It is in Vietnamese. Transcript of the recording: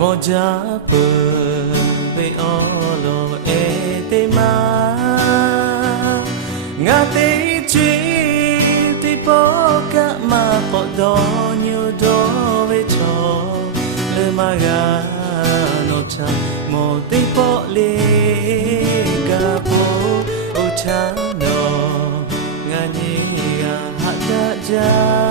Moja be olo te ma ngate chi ti poka ma podo nyu do ve cho le ma ga no cha mo te po le ga po o cha no nga ni ga ha ja